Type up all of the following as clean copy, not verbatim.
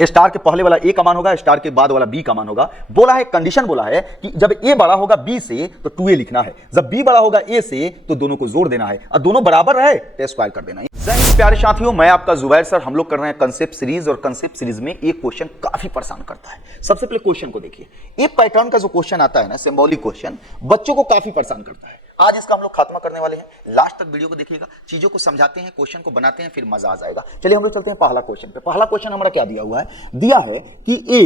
Star के पहले वाला ए का मान होगा, स्टार के बाद वाला बी का मान होगा। बोला है, कंडीशन बोला है कि जब ए बड़ा होगा बी से तो 2a लिखना है, जब बी बड़ा होगा ए से तो दोनों को जोड़ देना है, और दोनों बराबर रहे तो स्क्वायर कर देना है। जय हिंद प्यारे साथियों, मैं आपका जुबैर सर। हम लोग कर रहे हैं कंसेप्ट सीरीज, और कंसेप्ट सीरीज में एक क्वेश्चन काफी परेशान करता है। सबसे पहले क्वेश्चन को देखिए, एक पैटर्न का जो क्वेश्चन आता है ना, सिंबॉलिक क्वेश्चन, बच्चों को काफी परेशान करता है। आज इसका हम लोग खात्मा करने वाले हैं। लास्ट तक वीडियो को देखिएगा, चीजों को समझाते हैं, क्वेश्चन को बनाते हैं, फिर मजा आ जाएगा। चलिए हम लोग चलते हैं पहला क्वेश्चन पे। पहला क्वेश्चन हमारा क्या दिया हुआ है? दिया है कि ए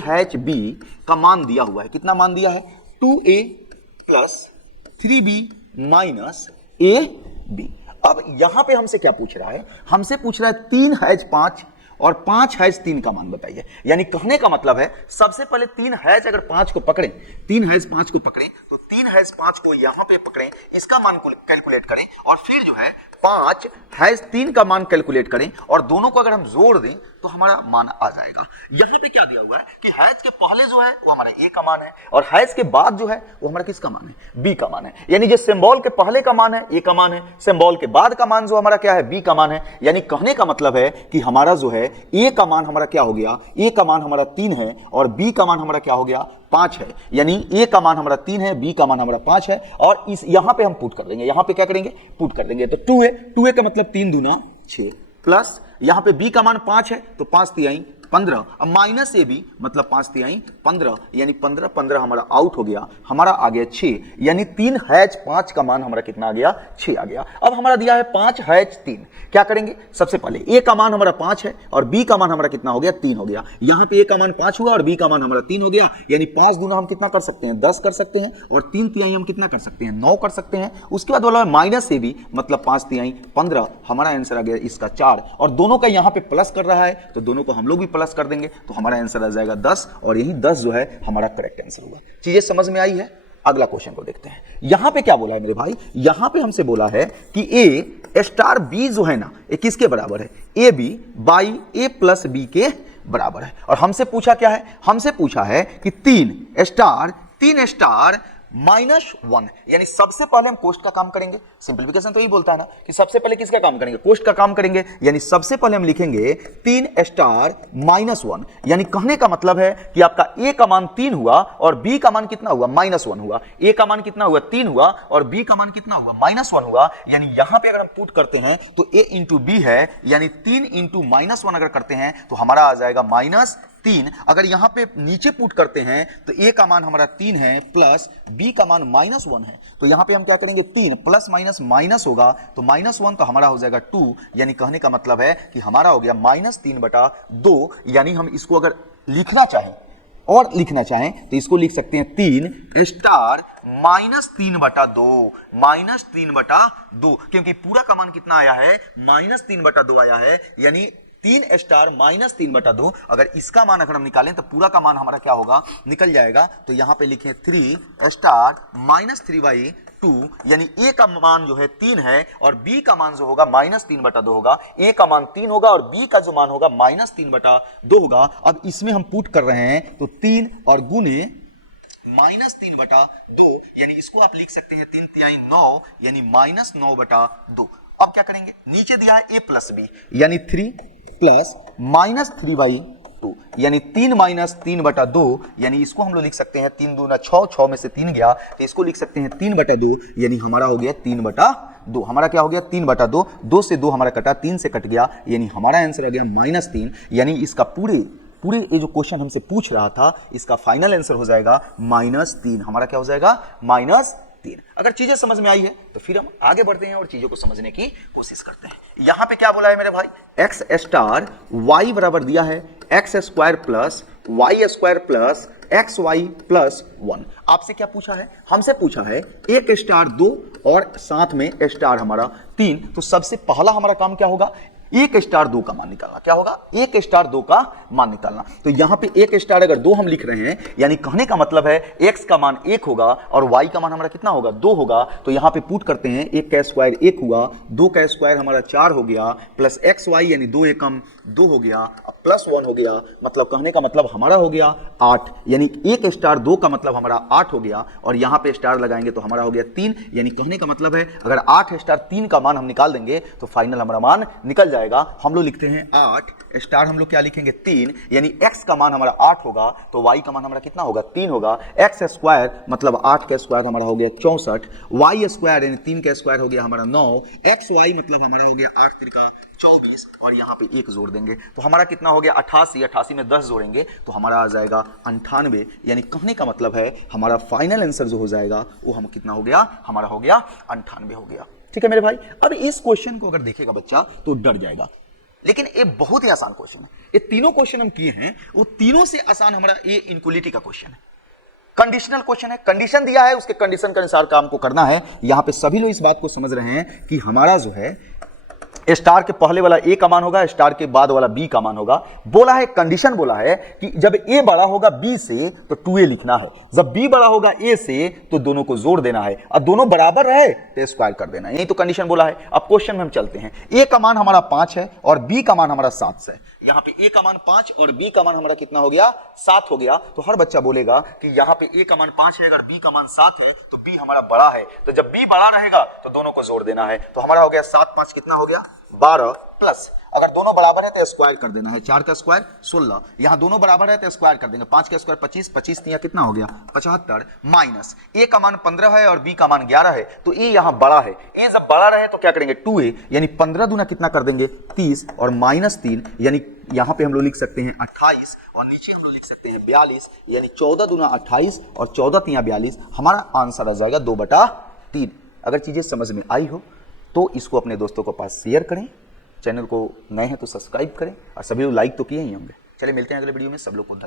हैच बी का मान दिया हुआ है। कितना मान दिया है? 2a plus 3b minus ab। अब यहां पे हमसे क्या पूछ रहा है? हमसे पूछ रहा है 3 हैच 5 और 5 हैच 3 का मान बताइए। यानी कहने का मतलब है, सबसे पहले 3 हैच अगर 5 को पकड़ें, 3 हैच 5 को पकड़ें, तो 3 हैच 5 को यहां पे पकड़ें, इसका मान को कैलकुलेट करें, और फिर जो है 5 हैच 3 का मान कैलकुलेट करें, और दोनों को अगर हम जोड़ दें तो हमारा मान आ जाएगा। यहां पे क्या दिया हुआ है कि हैच के पहले जो है वो हमारा ए का मान है, और हैच के बाद जो है वो हमारा किसका मान है? बी का मान है। यानी जो सिंबल के पहले का मान है ए का मान है, सिंबल के बाद का मान जो हमारा क्या है? बी का मान है। यानी कहने का मतलब है कि हमारा जो है ए का मान हमारा क्या हो गया? ए का मान हमारा 3 है, और बी का मान हमारा क्या हो गया? 5 है। यानी ए का मान हमारा 3 है, बी का मान हमारा 5 है, और इस यहां पे हम पुट कर देंगे। यहां पे क्या करेंगे? पुट कर देंगे। तो 2a का मतलब 3 दूना 6, प्लस यहां पे b का मान 5 है, तो 5 तिहाई 15, अब माइनस ए बी मतलब 5 तिहाई 15, यानी 15 हमारा आउट हो गया, हमारा आ गया 6। यानी 3 हैच 5 का मान हमारा कितना आ गया? 6 आ गया। अब हमारा दिया है 5 हैच 3, क्या करेंगे? सबसे पहले ए का मान हमारा 5 है, और बी का मान हमारा कितना हो गया? 3 हो गया। यहां पे ए का मान 5 हुआ और बी का मान हमारा 3 हो गया। यानी 5 दूना हम कितना कर सकते हैं? 10 कर सकते हैं, और 3 तिहाई हम कितना कर सकते हैं? 9 कर सकते हैं। उसके बाद बोला माइनस ए बी मतलब 5 तिहाई 15, हमारा आंसर आ गया इसका 4, और दोनों का यहां पे प्लस कर रहा है, तो दोनों को हम लोग भी प्लस कर देंगे, तो हमारा आंसर आ जाएगा 10, और यही 10 जो है हमारा करेक्ट आंसर होगा। चीजें समझ में आई है? अगला क्वेश्चन को देखते हैं। यहां पे क्या बोला है मेरे भाई? यहां पे हमसे बोला है कि ए स्टार बी जो है ना, ये किसके बराबर है? A B by A plus B के बराबर है। और हमसे पूछा क्या है? हमसे पूछा है कि 3 स्टार -1, यानी सबसे पहले हम कोष्ट का काम करेंगे। सिंपलीफिकेशन तो यही बोलता है ना कि सबसे पहले किसका काम करेंगे? कोष्ट का काम करेंगे। यानी सबसे पहले हम लिखेंगे 3 स्टार -1, यानी कहने का मतलब है कि आपका ए का मान 3 हुआ और बी का मान कितना हुआ? -1 हुआ। ए का मान कितना हुआ? 3 हुआ, और बी का मान कितना हुआ? -1 हुआ। यानी यहां पे अगर हम पुट करते हैं तो ए इंटू बी है, यानी 3 इंटू -1 अगर करते हैं तो हमारा आ जाएगा -3। अगर यहां पे नीचे पुट करते हैं तो ए का मान हमारा 3 है, प्लस बी का मान -1 है, तो यहां पे हम क्या करेंगे? 3 प्लस माइनस माइनस होगा, तो -1 तो हमारा हो जाएगा 2। यानी कहने का मतलब है कि हमारा हो गया -3/2। यानी हम इसको अगर लिखना चाहें तो इसको लिख सकते हैं 3 स्टार -3/2, -3/2, क्योंकि पूरा का मान कितना आया है? -3/2 आया है। यानी 3 स्टार -3/2, अगर इसका मान अगर हम निकालें तो पूरा का मान हमारा क्या होगा? निकल जाएगा। तो यहां पे लिखें 3 स्टार -3/2, यानी ए का मान जो है 3 है, और बी का मान जो होगा -3/2 होगा। ए का मान 3 होगा और बी का जो मान होगा -3/2 होगा। अब इसमें हम पुट कर रहे हैं तो 3 और गुने -3/2, यानी इसको आप लिख सकते हैं 3 तिहाई 9, यानी -9/2। अब क्या करेंगे? नीचे दिया है a प्लस बी, यानी 3 प्लस -3/2, यानी 3 -3/2, यानी इसको हम लोग लिख सकते हैं 3 दूना 6, 6 में से 3 गया, तो इसको लिख सकते हैं 3/2, यानी हमारा हो गया 3/2। हमारा क्या हो गया? 3/2, 2 से 2 हमारा कटा, 3 से कट गया, यानी हमारा आंसर आ गया -3। यानी इसका पूरे ये जो क्वेश्चन हमसे पूछ रहा था, इसका फाइनल आंसर हो जाएगा -3। हमारा क्या हो जाएगा? -3। अगर चीजें समझ में आई है तो फिर हम आगे बढ़ते हैं और चीजों को समझने की कोशिश करते हैं। यहां पे क्या बोला है मेरे भाई? x स्टार y बराबर दिया है x² plus y² plus xy plus 1। आपसे क्या पूछा है? हमसे पूछा है 1 स्टार 2 और साथ में स्टार हमारा 3। तो सबसे पहला हमारा काम क्या होगा? 1 स्टार 2 का मान निकालना। क्या होगा? 1 स्टार 2 का मान निकालना। तो यहां पे 1 स्टार अगर 2 हम लिख रहे हैं, यानी कहने का मतलब है x का मान 1 होगा और y का मान हमारा कितना होगा? 2 होगा। तो यहां पे पुट करते हैं 1 का स्क्वायर 1 हुआ, 2 का स्क्वायर हमारा 4 हो गया, प्लस xy यानी 2 एकम 2 हो गया, प्लस 1 हो गया, मतलब कहने का मतलब हमारा हो गया 8, यानी 1 स्टार 2 का मतलब हमारा 8 हो गया, और यहां पे स्टार लगाएंगे तो हमारा हो गया 3, यानी कहने का मतलब है अगर 8 स्टार 3 का मान हम निकाल देंगे तो फाइनल हमारा मान निकल जाएगा। हम लोग लिखते हैं 8 स्टार, हम लोग क्या लिखेंगे 3, यानी x का मान हमारा 8 होगा तो y का मान हमारा कितना होगा 3 होगा। x स्क्वायर मतलब 8 का स्क्वायर हमारा हो गया 64, y स्क्वायर यानी 3 का स्क्वायर हो गया हमारा 9, xy मतलब हमारा हो गया 8 त्रिका 24, और यहाँ पे 1 जोड़ देंगे तो हमारा कितना हो गया 88, 88 में 10 जोड़ेंगे तो हमारा आ जाएगा 98, यानी कहने का मतलब है हमारा फाइनल आंसर जो हो जाएगा वो हम कितना हो गया, हमारा हो गया 98 हो गया। ठीक है मेरे भाई, अब इस क्वेश्चन को अगर देखेगा बच्चा तो डर जाएगा, लेकिन ये बहुत ही आसान क्वेश्चन है। ये तीनों क्वेश्चन हम किए हैं, वो तीनों से आसान हमारा ये इनक्वलिटी का क्वेश्चन है, कंडीशनल क्वेश्चन है, कंडीशन दिया है, उसके कंडीशन के अनुसार काम को करना है। यहां पे सभी लोग इस बात को समझ रहे हैं कि हमारा जो है स्टार के पहले वाला ए का मान होगा, स्टार के बाद वाला बी का मान होगा। बोला है, कंडीशन बोला है कि जब ए बड़ा होगा बी से तो 2a लिखना है, जब बी बड़ा होगा ए से तो दोनों को जोड़ देना है, और दोनों बराबर रहे तो स्क्वायर कर देना है, यही तो कंडीशन बोला है। अब क्वेश्चन में हम चलते हैं, ए का मान हमारा 5 है और बी का मान हमारा 7 है। यहाँ पे ए का मान 5 और बी का मान हमारा कितना हो गया 7 हो गया, तो हर बच्चा बोलेगा कि यहाँ पे ए का मान 5 है, अगर बी का मान 7 है तो बी हमारा बड़ा है, तो जब बी बड़ा रहेगा तो दोनों को जोड़ देना है, तो हमारा हो गया 7 5 कितना हो गया 12, प्लस अगर दोनों बराबर है तो स्क्वायर कर देना है, 4 का स्क्वायर 16, यहां दोनों बराबर है तो स्क्वायर कर देंगे, 5 का स्क्वायर 25, 25 तिया कितना हो गया 75, माइनस ए का मान 15 है और बी का मान 11 है, तो ए यहां बड़ा है, ए जब बड़ा रहे तो क्या करेंगे 2a, यानी 15 दूना कितना कर देंगे 30, और माइनस 3, यानी यहां पे हम लोग लिख सकते हैं 28, और नीचे हम लोग लिख सकते हैं 42, यानी 14 दूना 28 और 14 तिया 42, हमारा आंसर आ जाएगा 2/3। अगर चीजें समझ में आई हो तो इसको अपने दोस्तों के पास शेयर करें, चैनल को नए हैं तो सब्सक्राइब करें, और सभी लोग लाइक तो किए ही होंगे। चलिए मिलते हैं अगले वीडियो में, सब लोग को धन्यवाद।